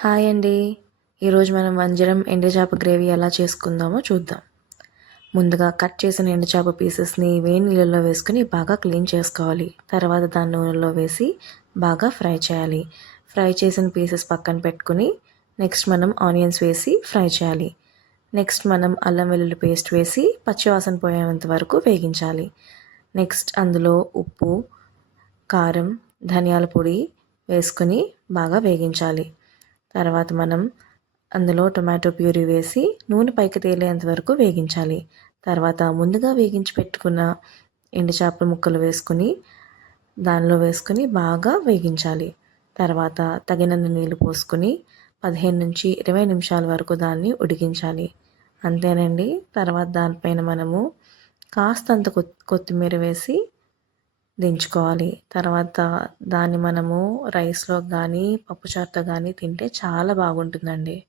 Hi అండి. ఈరోజు మనం వంజరం ఎండుచేప గ్రేవీ ఎలా చేసుకుందామో చూద్దాం. ముందుగా కట్ చేసిన ఎండుచేప పీసెస్ని వేడి నీళ్ళలో వేసుకుని బాగా క్లీన్ చేసుకోవాలి. తర్వాత దాన్ని నూనెలో వేసి బాగా ఫ్రై చేయాలి. ఫ్రై చేసిన పీసెస్ పక్కన పెట్టుకుని నెక్స్ట్ మనం ఆనియన్స్ వేసి ఫ్రై చేయాలి. నెక్స్ట్ మనం అల్లం వెల్లుల్లి పేస్ట్ వేసి పచ్చివాసన పోయేంత వరకు వేగించాలి. నెక్స్ట్ అందులో ఉప్పు, కారం, ధనియాల పొడి వేసుకుని బాగా వేగించాలి. తర్వాత మనం అందులో టొమాటో ప్యూరీ వేసి నూనె పైకి తేలేంత వరకు వేగించాలి. తర్వాత ముందుగా వేగించి పెట్టుకున్న ఎండు చేపల ముక్కలు వేసుకుని దానిలో వేసుకుని బాగా వేగించాలి. తర్వాత తగినన్ని నీళ్ళు పోసుకుని 15 నుంచి 20 నిమిషాల వరకు దాన్ని ఉడికించాలి. అంతేనండి. తర్వాత దానిపైన మనము కాస్తంత కొత్తిమీర వేసి దించుకోవాలి. తర్వాత దాన్ని మనము రైస్‌లోకి గానీ, పప్పుచారుతో గానీ తింటే చాలా బాగుంటుందండి.